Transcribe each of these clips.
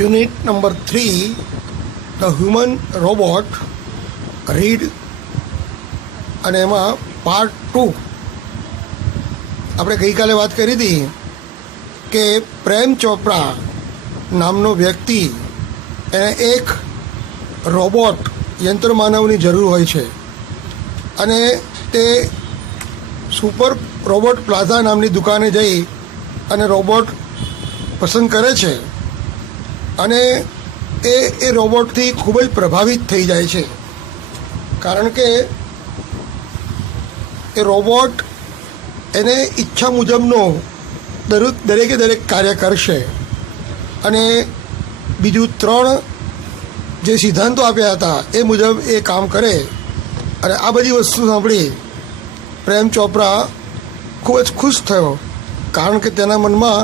Unit number 3 the human robot read અને એમાં part 2 આપણે ગઈકાલે વાત કરી હતી કે પ્રેમ ચોપરા નામનો વ્યક્તિ એને એક રોબોટ યંત્રમાનવની જરૂર હોય છે અને તે સુપર રોબોટ પ્લાઝા નામની દુકાને જઈ અને રોબોટ પસંદ કરે છે અને એ રોબોટથી ખૂબ જ પ્રભાવિત થઈ જાય છે, કારણ કે એ રોબોટ એને ઈચ્છા મુજબનો દરેકે દરેક કાર્ય કરશે. અને બીજું 3 જે સિદ્ધાંતો આપ્યા હતા એ મુજબ એ કામ કરે. અને આ બધી વસ્તુ સાંભળી પ્રેમ ચોપરા ખૂબ જ ખુશ થયો, કારણ કે તેના મનમાં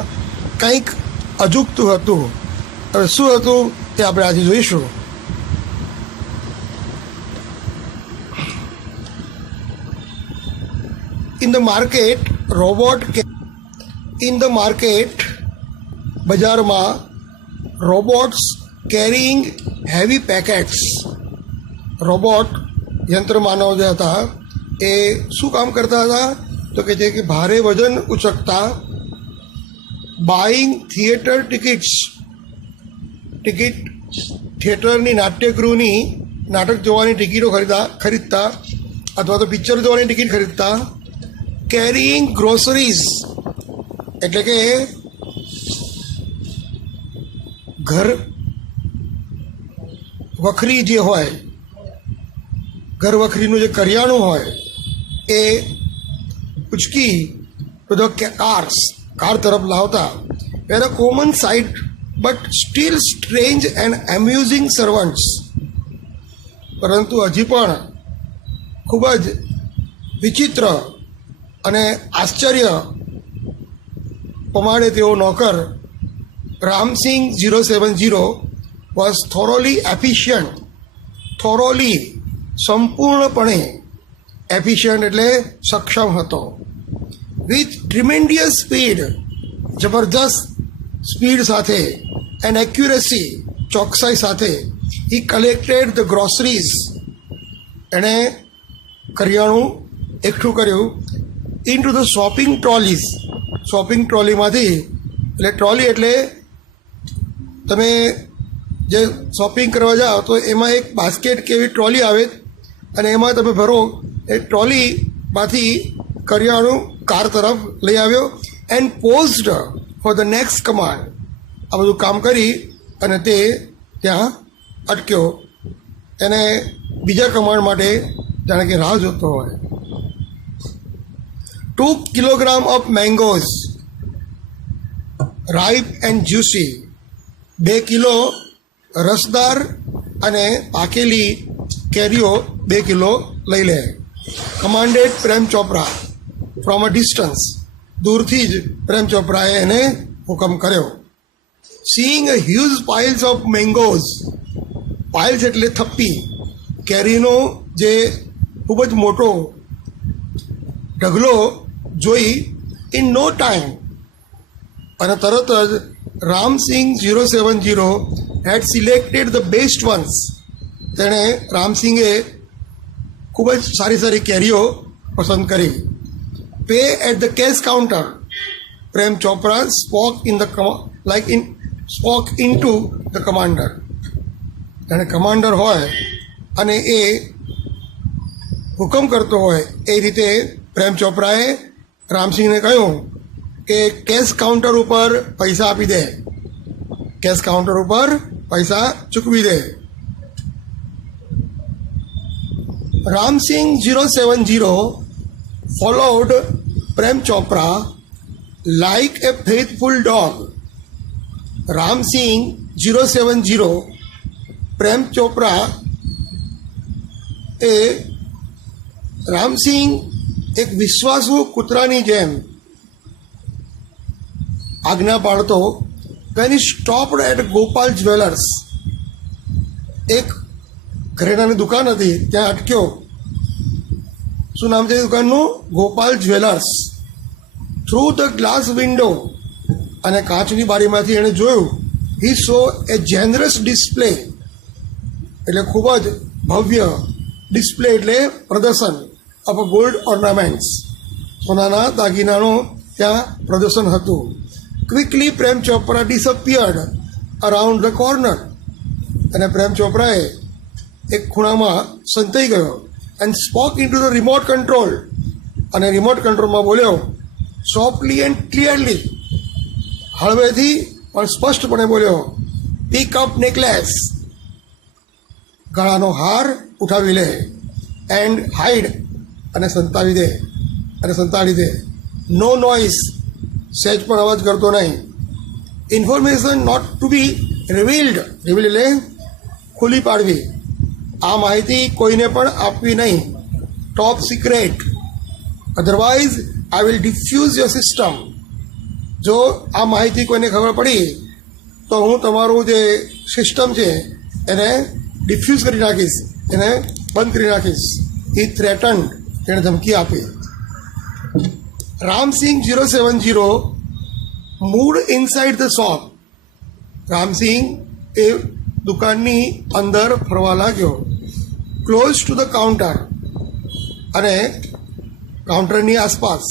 કંઈક અજુગતું હતું. હવે શું હતું એ આપણે આજે જોઈશું. ઇન ધ માર્કેટ બજારમાં robots carrying heavy packets. Robot યંત્રમાનવ જે હતા એ શું કામ કરતા હતા તો કે જે કે ભારે વજન ઉચકતા, બાઇંગ થિયેટર ટિકિટ થિયેટરની નાટ્યગૃહની નાટક જોવાની ટિકિટો ખરીદતા અથવા તો પિક્ચર જોવાની ટિકિટ ખરીદતા, કેરીઇંગ ગ્રોસરીઝ એટલે કે ઘર વખરી જે હોય, ઘર વખરીનું જે કરિયાણું હોય એ ઉચકી બધો કાર તરફ લાવતા. Were a common sight but still strange and amusing servants. પરંતુ હજી પણ ખૂબ જ વિચિત્ર અને આશ્ચર્ય પ્રમાણે તેઓ નોકર રામસિંગ 070 વોઝ થોરોલી એફિશિયન્ટ. થોરોલી સંપૂર્ણપણે એફિશિયન્ટ એટલે સક્ષમ હતો. વિથ ટ્રીમેન્ડિયસ સ્પીડ, જબરજસ્ત સ્પીડ સાથે, એન્ડ એક્યુરેસી ચોકસાઈ સાથે હી કલેક્ટેડ ધ ગ્રોસરીઝ. એણે કરિયાણું એકઠું કર્યું into the shopping trolleys. Shopping ટ્રોલીમાંથી, એટલે ટ્રોલી એટલે તમે જે શોપિંગ કરવા જાઓ તો એમાં એક બાસ્કેટ કે એવી ટ્રોલી આવે અને એમાં તમે ભરો. એ ટ્રોલીમાંથી કરિયાણું કાર તરફ લઈ આવ્યો and paused for the next command. આ બધું કામ કરી અને તે ત્યાં અટક્યો. એને બીજા કમાન્ડ માટે જાણે કે રાહ જોતો હોય. 2 kilogram of mangoes ripe and juicy. 2 kilo રસદાર અને પાકેલી કેરીઓ 2 કિલો લઈ લે. Commanded Prem Chopra from a distance. દૂરથી જ પ્રેમ ચોપરાએ એને હુકમ કર્યો. Seeing a huge piles of mangoes. Piles એટલે થપ્પી. કેરીનો જે ખૂબ જ મોટો ઢગલો જોઈ ઇન નો ટાઈમ, અને તરત જ Ramsingh 070 had selected the best ones. તેણે રામસિંગે ખૂબ જ સારી કેરીઓ પસંદ કરી. Pay at the cash counter. Prem Chopra spoke into the commander. જાણે કમાન્ડર હોય અને એ હુકમ કરતો હોય એ રીતે પ્રેમ ચોપરાએ રામસિંહને કહ્યું કે કેશ કાઉન્ટર ઉપર પૈસા આપી દે, કેશ કાઉન્ટર ઉપર પૈસા ચૂકવી દે. Ramsingh 070 followed Prem Chopra like a faithful dog. Ramsingh 070 Prem Chopra એ રામસિંગ એક વિશ્વાસુ કૂતરાની જેમ આજ્ઞા પાડતો. When he stopped at Gopal jewellers. એક ઘરેણાની દુકાન હતી, ત્યાં અટક્યો. શું નામ છે દુકાનનું? Gopal jewellers. Through the glass window. અને કાચની બારીમાંથી એણે જોયું હી સો એ જેનરસ ડિસ્પ્લે, એટલે ખૂબ જ ભવ્ય ડિસ્પ્લે એટલે પ્રદર્શન ઓફ ગોલ્ડ ઓર્નામેન્ટ્સ, સોનાના દાગીનાનું ત્યાં પ્રદર્શન હતું. Quickly Prem Chopra disappeared around the corner, અને પ્રેમ ચોપરાએ એક ખૂણામાં સંતાઈ ગયો. And spoke into the remote control, અને રિમોટ કંટ્રોલમાં બોલ્યો સોફ્ટલી એન્ડ ક્લિયરલી, હળવેથી પણ સ્પષ્ટપણે બોલ્યો, પિક અપ નેકલેસ, ગળાનો હાર ઉઠાવી લે, એન્ડ હાઈડ, અને સંતાવી દે અને સંતાડી દે. નો નોઇસ, સહેજ પણ અવાજ કરતો નહીં. Information not to be revealed, revealed એટલે ખુલ્લી પાડવી. આ માહિતી કોઈને પણ આપવી નહીં, top secret. Otherwise I will defuse your system. જો આ માહિતી કોઈને ખબર પડી તો હું તમારું જે સિસ્ટમ છે એને ડિફ્યુઝ કરી નાખીશ, એને બંધ કરી નાખીશ. હી થ્રેટન્ડ, તેણે ધમકી આપી. Ramsingh 070 moved inside the shop. Ramsingh એ દુકાનની અંદર ફરવા લાગ્યો. ક્લોઝ ટુ ધ કાઉન્ટર, અને કાઉન્ટરની આસપાસ.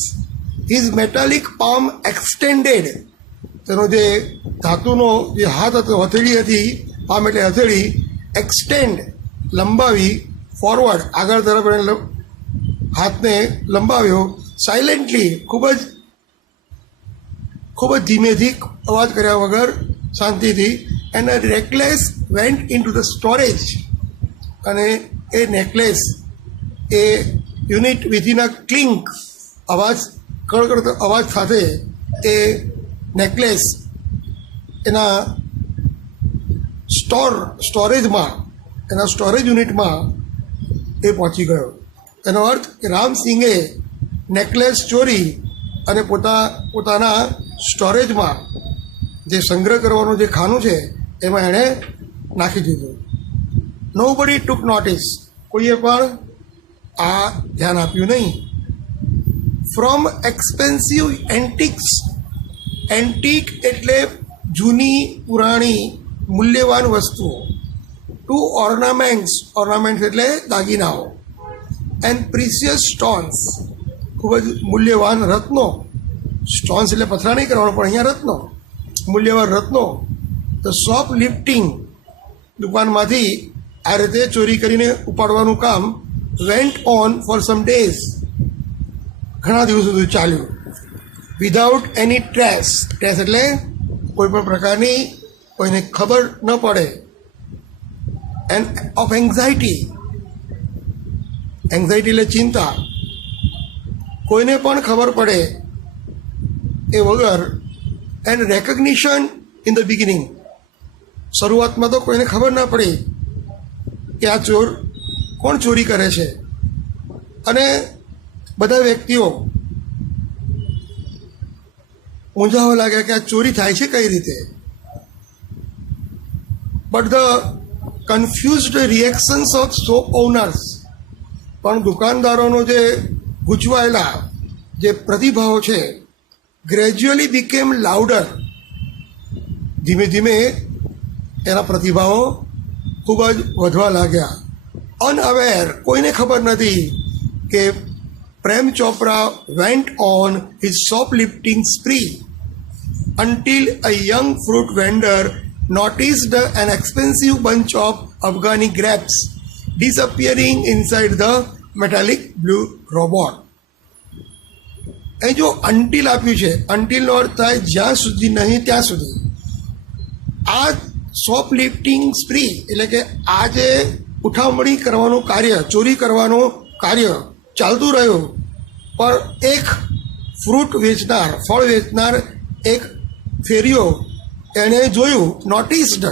હિઝ મેટાલિક પામ એક્સટેન્ડેડ, તેનો જે ધાતુનો જે હાથ હતો, હથેળી હતી, પામ એટલે હથેળી, એક્સટેન્ડ લંબાવી, ફોરવર્ડ આગળ તરફ એણે હાથને લંબાવ્યો. સાયલેન્ટલી, ખૂબ જ ધીમેથી, અવાજ કર્યા વગર, શાંતિથી. And a necklace went into the storage, અને એ નેકલેસ એ યુનિટ વિધિન અ ક્લિંક, અવાજ કડકડતો અવાજ સાથે એ નેકલેસ એના સ્ટોરેજમાં, એના સ્ટોરેજ યુનિટમાં એ પહોંચી ગયો. એનો અર્થ કે રામસિંગે નેકલેસ ચોરી અને પોતાના સ્ટોરેજમાં, જે સંગ્રહ કરવાનું જે ખાનું છે એમાં એણે નાખી દીધું. નોબડી ટુક નોટિસ, કોઈએ પણ આ ધ્યાન આપ્યું નહીં. ફ્રોમ એક્સપેન્સિવ એન્ટિક્સ, એન્ટિક એટલે જૂની પુરાણી મૂલ્યવાન વસ્તુઓ, ટુ ઓર્નામેન્ટ્સ, ઓર્નામેન્ટ્સ એટલે દાગીનાઓ, એન્ડ પ્રિસિયસ સ્ટોન્સ, ખૂબ જ મૂલ્યવાન રત્નો. સ્ટોન્સ એટલે પથરા નહીં કરવાનો, પણ અહીંયા રત્નો, મૂલ્યવાન રત્નો. ધ શોપ લિફ્ટિંગ, દુકાનમાંથી આ રીતે ચોરી કરીને ઉપાડવાનું કામ went on for some days, ઘણા દિવસો સુધી ચાલ્યું. વિધાઉટ એની ટ્રેસ, ટ્રેસ એટલે કોઈ પણ પ્રકારની કોઈને ખબર ન પડે. એન્ડ ઓફ એન્ઝાઇટી, એન્ઝાઇટી એટલે ચિંતા, કોઈને પણ ખબર પડે એ વગર. And recognition in the beginning, શરૂઆતમાં તો કોઈને ખબર ના પડી કે આ કોણ ચોરી કરે છે, અને બધા વ્યક્તિઓ મૂંઝાવા લાગ્યા કે આ ચોરી થાય છે કઈ રીતે. But the confused reactions of shop owners, પણ દુકાનદારોનો જે ગૂંચવાયેલા જે પ્રતિભાવો છે, ગ્રેજ્યુઅલી બીકેમ લાઉડર, ધીમે ધીમે એના પ્રતિભાવો ખૂબ જ વધવા લાગ્યા. અનઅવેર, કોઈને ખબર નથી કે Prem Chopra went on his shoplifting spree until a young fruit vendor noticed an expensive bunch of Afghani grapes disappearing inside the metallic blue robot. અહીં જો અન્ટિલ આપ્યું છે, અન્ટિલનો અર્થ થાય જ્યાં સુધી નહીં ત્યાં સુધી. આ શોપ લિફ્ટિંગ સ્પ્રી એટલે કે આ જે ઉઠામણી કરવાનું કાર્ય, ચોરી કરવાનું કાર્ય ચાલતું રહ્યું, પણ એક ફ્રૂટ વેચનાર, ફળ વેચનાર એક ફેરિયો એણે જોયું, નોટિસ્ડ,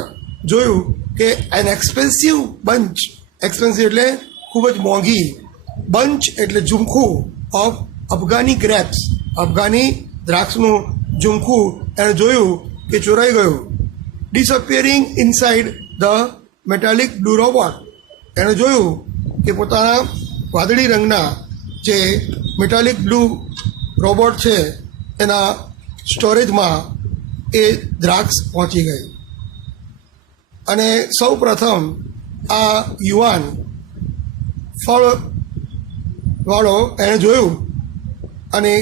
જોયું કે એન એક્સપેન્સિવ બંચ, એક્સપેન્સિવ એટલે ખૂબ જ મોંઘી, બંચ એટલે ઝુમખું, ઓફ અફઘાની ગ્રેપ્સ, અફઘાની દ્રાક્ષનું ઝુમખું એણે જોયું કે ચોરાઈ ગયું. Disappearing inside the metallic blue robot, એણે જોયું કે પોતાના વાદળી રંગના જે મેટાલિક બ્લુ રોબોટ છે એના સ્ટોરેજમાં એ દ્રાક્ષ પહોંચી ગઈ. અને સૌ પ્રથમ આ યુવાન ફળ વાળો એણે જોયું અને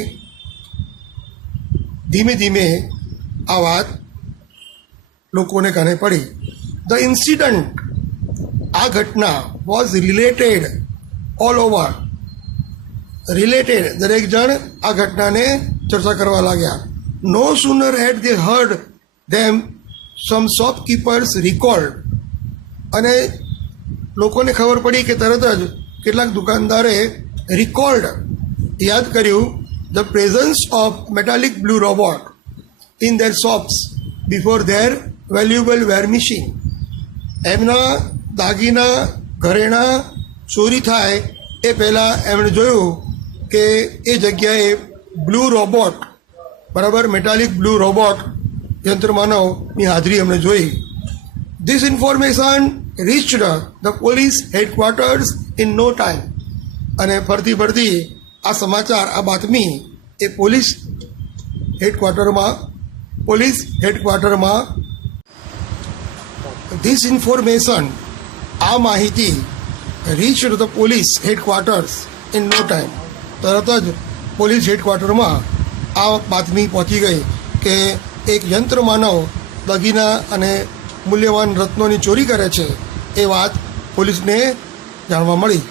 ધીમે ધીમે આ વાત લોકોને કાને પડી. ધ ઇન્સિડન્ટ, આ ઘટના was related all over. Related, દરેક જણ આ ઘટનાને ચર્ચા કરવા લાગ્યા. નો સુનર હેડ દે હર્ડ ધેમ સમ શોપકીપર્સ રિકોલ્ડ. અને લોકોને ખબર પડી કે તરત જ કેટલાક દુકાનદારે રિકોલ્ડ, યાદ કર્યું, the presence of metallic blue robot in their shops before their valuable were missing. એમના દાગીના ઘરેણાં ચોરી થાય એ પહેલાં એમણે જોયું કે એ જગ્યાએ બ્લુ રોબોટ, બરાબર, મેટાલિક બ્લુ રોબોટ યંત્રમાનવની હાજરી એમણે જોઈ. This information reached the police headquarters in no time. અને ફરતી ફરતી આ સમાચાર, આ બાતમી એ પોલીસ હેડક્વાર્ટરમાં ધીસ ઇન્ફોર્મેશન, આ માહિતી reached the police headquarters in no time. તરત જ પોલીસ હેડક્વાર્ટરમાં આ બાતમી પહોંચી ગઈ કે એક યંત્રમાનવ દાગીના અને મૂલ્યવાન રત્નોની ચોરી કરે છે. એ વાત પોલીસને જાણવા મળી.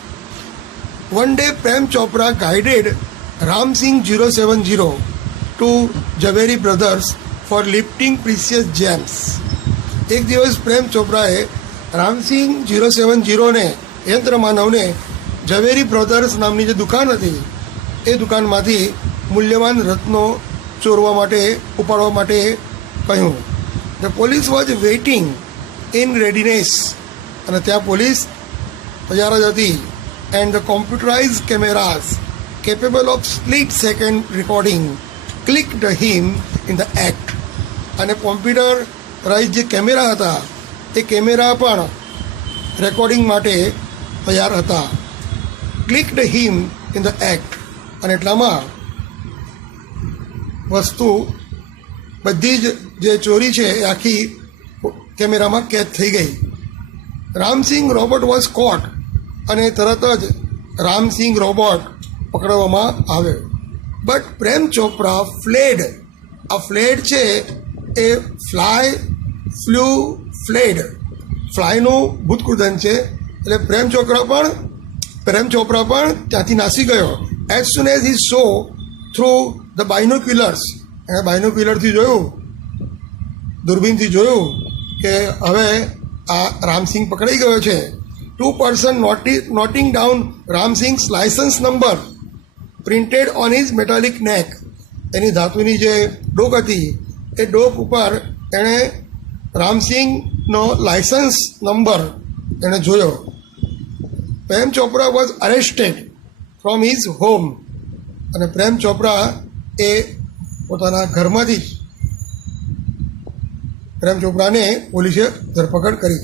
One day Prem Chopra guided Ramsingh 070 to Zaveri Brothers for lifting precious gems. એક દિવસ પ્રેમ ચોપરાએ રામસિંહ 070ને, યંત્રમાનવને, ઝવેરી બ્રધર્સ નામની જે દુકાન હતી એ દુકાનમાંથી મૂલ્યવાન રત્નો ચોરવા માટે, ઉપાડવા માટે કહ્યું. The police was waiting in readiness. અને ત્યાં પોલીસ તૈયાર જ હતી. And the computerise cameras capable of split second recording clicked him in the act. અને કોમ્પ્યુટરાઇઝ જે કેમેરા હતા એ કેમેરા પણ રેકોર્ડિંગ માટે તૈયાર હતા. Clicked him in the act. અને એટલામાં વસ્તુ બધી જ જે ચોરી છે એ આખી કેમેરામાં કેદ થઈ ગઈ. રામસિંહ રોબોટ વોઝ કોટ. અને તરત જ રામસિંહ રોબોટ પકડવામાં આવ્યો. But Prem Chopra fled. આ ફ્લેડ છે એ ફ્લેડ, ફ્લાયનું ભૂતકૃદન છે. એટલે પ્રેમ ચોપરા પણ ત્યાંથી નાસી ગયો. As soon as he saw through the binoculars. એણે બાયનોક્યુલરથી જોયું, દૂરબીનથી જોયું કે હવે આ રામસિંહ પકડાઈ ગયો છે. 2 person noting down રામસિંહ's licence number printed on his metallic neck. એની ધાતુની જે ડોક હતી એ ડોક ઉપર એણે રામસિંહનો લાયસન્સ નંબર એણે જોયો. Prem Chopra was arrested from his home. અને પ્રેમ ચોપરા એ પોતાના ઘરમાંથી જ પ્રેમ ચોપરાને પોલીસે ધરપકડ કરી.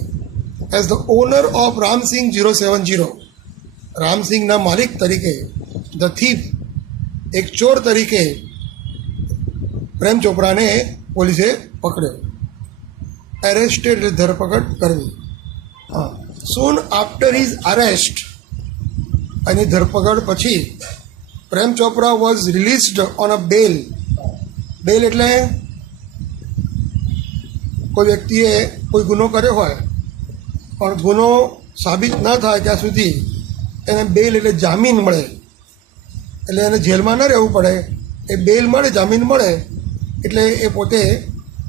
As the owner of Ramsingh 070, રામસિંહના માલિક તરીકે, ધ થીફ, એક ચોર તરીકે પ્રેમ ચોપરાને પોલીસે પકડ્યો. એરેસ્ટેડ એટલે ધરપકડ કરવી. સૂન આફ્ટર હિઝ અરેસ્ટ, એની ધરપકડ પછી Prem Chopra was released on a bail. Bail એટલે કોઈ વ્યક્તિએ કોઈ ગુનો કર્યો હોય પણ ગુનો સાબિત ના થાય ત્યાં સુધી એને બેલ એટલે જામીન મળે. એટલે એને જેલમાં ન રહેવું પડે, એ બેલ મળે, જામીન મળે. એટલે એ પોતે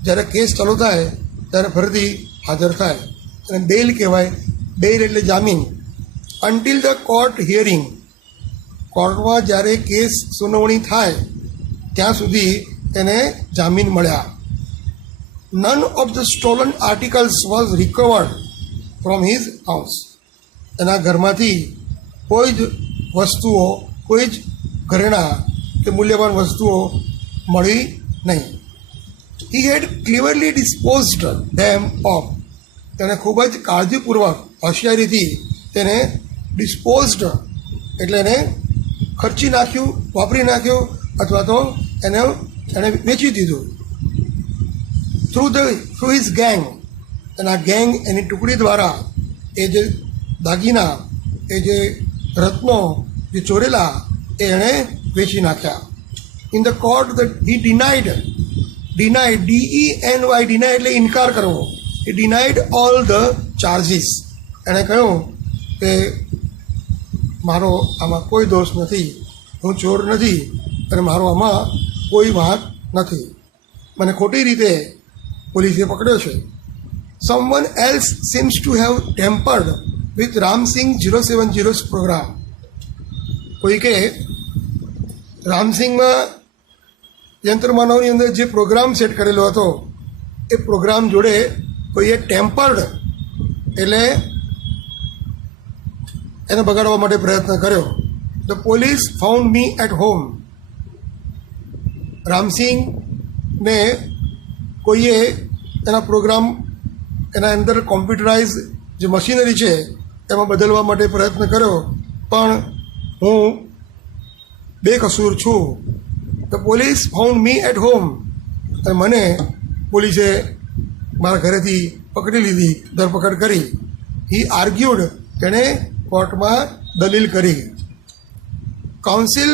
જ્યારે કેસ ચાલુ થાય ત્યારે ફરીથી હાજર થાય. અને બેલ કહેવાય. બેલ એટલે જામીન. અન્ટિલ ધ કોર્ટ હિયરિંગ, કોર્ટમાં જ્યારે કેસ સુનાવણી થાય ત્યાં સુધી એને જામીન મળ્યા. None of the stolen articles was recovered from his house. એના ઘરમાંથી કોઈ જ વસ્તુઓ, કોઈ જ ઘરેણાં કે મૂલ્યવાન વસ્તુઓ મળી નહીં. હી હેડ ક્લિવરલી ડિસ્પોઝડ ધેમ ઓફ. તેને ખૂબ જ કાળજીપૂર્વક, હોશિયારીથી તેને ડિસ્પોઝડ એટલે એને ખર્ચી નાખ્યું, વાપરી નાખ્યું, અથવા તો એણે વેચી દીધું. થ્રુ હિઝ ગેંગ, એના ગેંગ એની ટુકડી દ્વારા એ જે દાગીના એ જે રત્નો જે ચોરેલા એ એણે વેચી નાખ્યા. In the court he denied DENY denied એટલે ઇનકાર કરવો. એ ડિનાઇડ ઓલ ધ ચાર્જીસ. એણે કહ્યું કે મારો આમાં કોઈ દોષ નથી, હું ચોર નથી અને મારો આમાં કોઈ વાંક નથી, મને ખોટી રીતે પોલીસે પકડ્યો છે. Someone else seems to have tampered with Ramsingh 070's program. કોઈ કે રામસિંગમાં યંત્રમાનવની અંદર જે પ્રોગ્રામ સેટ કરેલો હતો એ પ્રોગ્રામ જોડે કોઈએ ટેમ્પર્ડ એટલે એને બગાડવા માટે પ્રયત્ન કર્યો. The police found me at home. રામસિંગને કોઈએ એના પ્રોગ્રામ એના અંદર કોમ્પ્યુટરાઇઝ જે મશીનરી છે એમાં બદલવા માટે પ્રયત્ન કર્યો, પણ હું બેકસૂર છું. The police found me at home. અને મને પોલીસે મારા ઘરેથી પકડી લીધી, ધરપકડ કરી. હી આર્ગ્યુડ, તેણે કોર્ટમાં દલીલ કરી. કાઉન્સિલ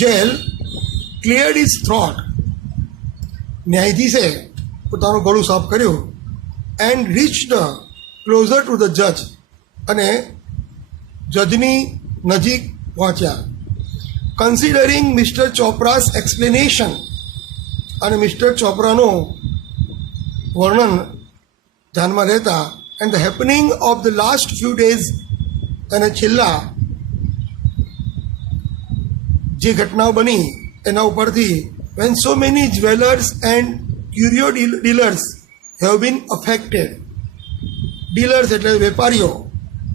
જેલ ક્લિયર્ડ ઇઝ થ્રોટ. ન્યાયાધીશે પોતાનું ગળું સાફ કર્યું. And reached closer to the જજ. અને જજની નજીક પહોંચ્યા. Considering mister Chopra's explanation. અને મિસ્ટર ચોપરાનું વર્ણન ધ્યાનમાં લેતા and the happening of the last few days. અને છેલ્લા જે ઘટનાઓ બની એના ઉપરથી when so many jewelers and curio dealers have been affected. Dealers એટલે વેપારીઓ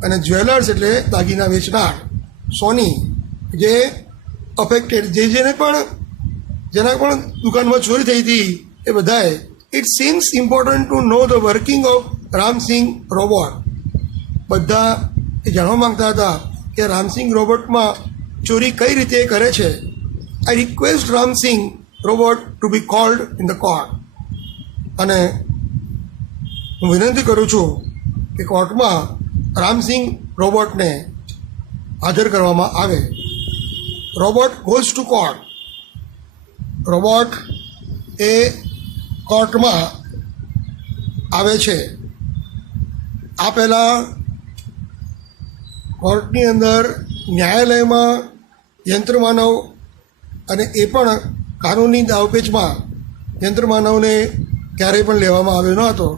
અને જ્વેલર્સ એટલે દાગીના વેચનાર, સોની, જે અફેક્ટેડ, જેના પણ દુકાનમાં ચોરી થઈ હતી એ બધાએ. It seems important to know the working of Ramsingh robot. બધા એ જાણવા માંગતા હતા કે રામસિંગ રોબોટમાં ચોરી કઈ રીતે કરે છે. I request Ramsingh robot to be called in the court. અને હું વિનંતી કરું છું કે કોર્ટમાં રામસિંગ રોબોટને હાજર કરવામાં આવે. Robot goes to court. Robot એ કોર્ટમાં આવે છે. આ પહેલાં કોર્ટની અંદર ન્યાયાલયમાં યંત્રમાનવ અને એ પણ કાનૂની દાવપેચમાં યંત્રમાનવને ક્યારેય પણ લેવામાં આવ્યો ન હતો.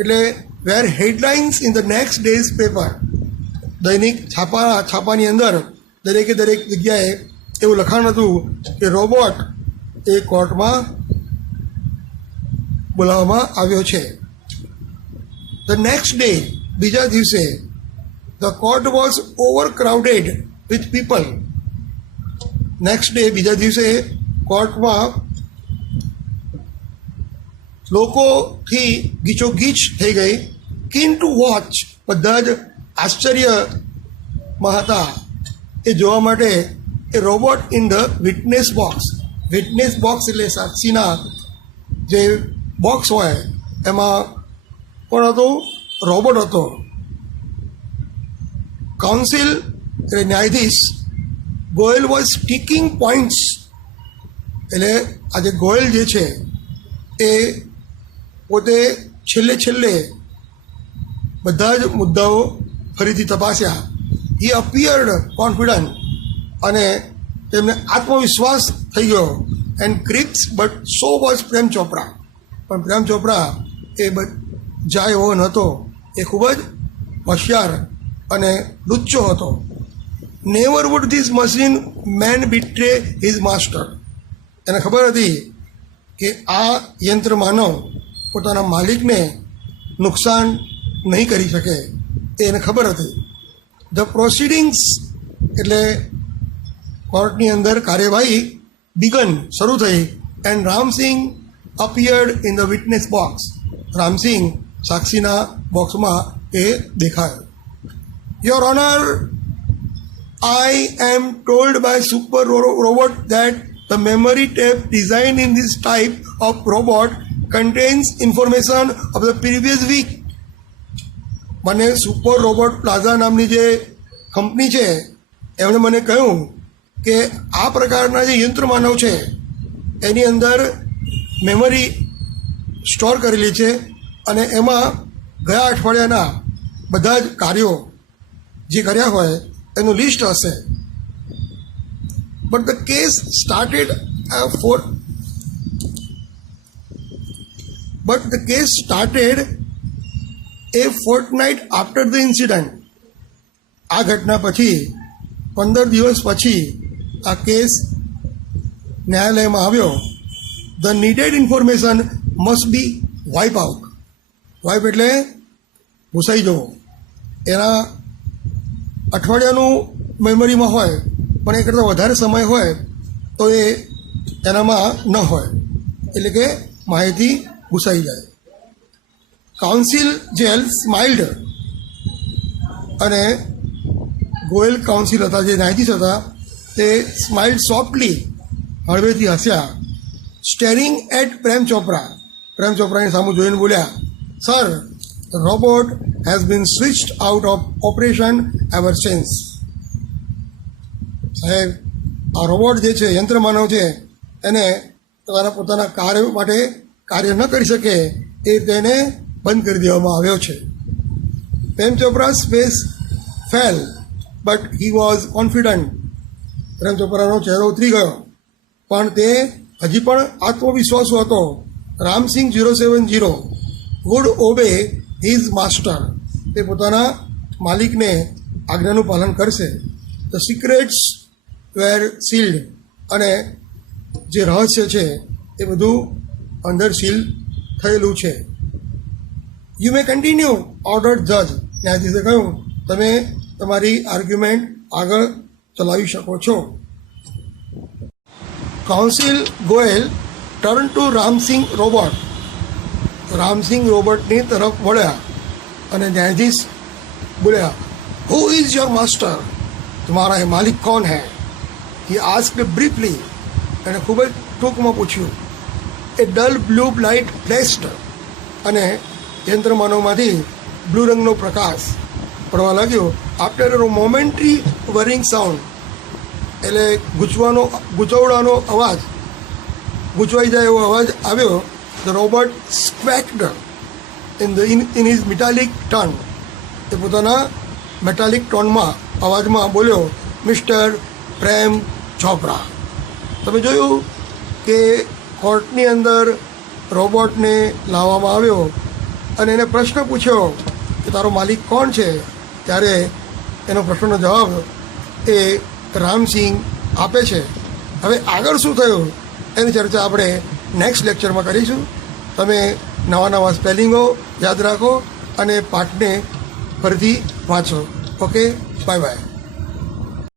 એટલે were headlines in the next day's paper. દૈનિક છાપાની અંદર દરેક જગ્યાએ એવું લખાણ હતું કે રોબોટ એ કોર્ટમાં બોલાવવામાં આવ્યો છે. ધ નેક્સ્ટ ડે, બીજા દિવસે, the court was overcrowded with people. Next day, બીજા દિવસે કોર્ટમાં લોકોથી ગીચોગીચ થઈ ગઈ. Keen to watch. બધા જ આશ્ચર્યમાં હતા એ જોવા માટે એ robot in the witness box. Witness box એટલે સાક્ષીના જે બોક્સ હોય એમાં પણ હતો, રોબોટ હતો. કાઉન્સિલ એટલે ન્યાયાધીશ ગોયલ વોઝ સ્ટીકિંગ પોઈન્ટ્સ. એટલે આજે ગોયલ જે છે એ પોતે છેલ્લે બધા જ મુદ્દાઓ ફરીથી તપાસ્યા. હી અપિયર્ડ કોન્ફિડન્ટ. અને તેમને આત્મવિશ્વાસ થઈ ગયો. એન્ડ ક્રિપ્સ but so was Prem Chopra. પણ પ્રેમ ચોપરા એ જાય એવો નહોતો. એ ખૂબ જ હોશિયાર અને લુચ્ચો હતો. Never would this machine man betray his master. એને ખબર હતી કે આ યંત્ર માનવ પોતાના માલિકને નુકસાન નહીં કરી શકે, એને ખબર હતી. ધ પ્રોસિડિંગ્સ એટલે કોર્ટની અંદર કાર્યવાહી બિગન શરૂ થઈ. And Ramsingh appeared in the witness box. Ramsingh સાક્ષીના બોક્સમાં એ દેખાયો. Your honour, I am told by Super Robot that the memory tape designed in this type of robot contains information of the previous week. મને super robot plaza નામની જે company છે એમણે મને કહ્યું કે આ પ્રકારના જે યંત્રમાનવ છે એની અંદર મેમરી સ્ટોર કરેલી છે અને એમાં ગયા અઠવાડિયાના બધા જ કાર્યો જે કર્યા હોય એનું લિસ્ટ હશે. But the case started a fortnight after the incident. આ ઘટના પછી 15 દિવસ પછી આ કેસ ન્યાયાલયમાં આવ્યો. The needed information must be wipe out. Wipe એટલે ભૂસાઈ જવો. એના અઠવાડિયાનું મેમરીમાં હોય પણ એ કરતાં વધારે સમય હોય તો એ એનામાં ન હોય, એટલે કે માહિતી ભૂસાઈ જાય. કાઉન્સિલ જેલ સ્માઇલ્ડ અને ગોયલ કાઉન્સિલ હતા જે ન્યાયાધીશ હતા તે સ્માઇલ્ડ સોફ્ટલી, હળવેથી હસ્યા. સ્ટેરિંગ એટ પ્રેમ ચોપરાની સામે જોઈને બોલ્યા, sir, robot has been switched out of operation ever since. સાહેબ, આ રોબોટ જે છે, યંત્રમાનવ છે, એને તમારા પોતાના કાર્ય માટે કાર્ય ન કરી શકે એ તેને બંધ કરી દેવામાં આવ્યો છે. પ્રેમ ચોપરા's face fell but he was confident. પ્રેમ ચોપરાનો ચહેરો ઉતરી ગયો પણ તે હજી પણ આત્મવિશ્વાસુ હતો. Ram Singh 070 would obey his master. તે પોતાના માલિકને આજ્ઞાનું પાલન કરશે. The secrets were sealed. અને જે રહસ્ય છે એ બધું અંદર સીલ થયેલું છે. યુ મે કન્ટિન્યુ, ઓર્ડર જજ. ન્યાયાધીશે કહ્યું, તમે તમારી આર્ગ્યુમેન્ટ આગળ ચલાવી શકો છો. Counsel Goyal turn to Ramsingh robot. Ramsingh રોબોટની તરફ વળ્યા અને ન્યાયાધીશ બોલ્યા, હુ ઇઝ યોર માસ્ટર? તમારા એ માલિક કોણ હૈ? He asked briefly. એણે ખૂબ જ ટૂંકમાં પૂછ્યું. A dull blue light flashed અને યંત્રમાનવમાંથી બ્લુ રંગનો પ્રકાશ પડવા લાગ્યો. After a momentary whirring sound, એટલે ગૂંચવડાનો અવાજ, ગૂંચવાઈ જાય એવો અવાજ આવ્યો. The robot squeaked in his metallic tone. એ પોતાના મેટાલિક ટોનમાં અવાજમાં બોલ્યો, મિસ્ટર પ્રેમ ચોપરા. તમે જોયું કે કોર્ટની અંદર રોબોટને લાવવામાં આવ્યો અને એને પ્રશ્ન પૂછ્યો કે તારો માલિક કોણ છે, ત્યારે એનો પ્રશ્નનો જવાબ એ રામસિંગ આપે છે. હવે આગળ શું થયું એની ચર્ચા આપણે નેક્સ્ટ લેક્ચરમાં કરીશું. તમે નવા સ્પેલિંગો યાદ રાખો અને પાઠને ફરીથી વાંચો. Okay, bye bye.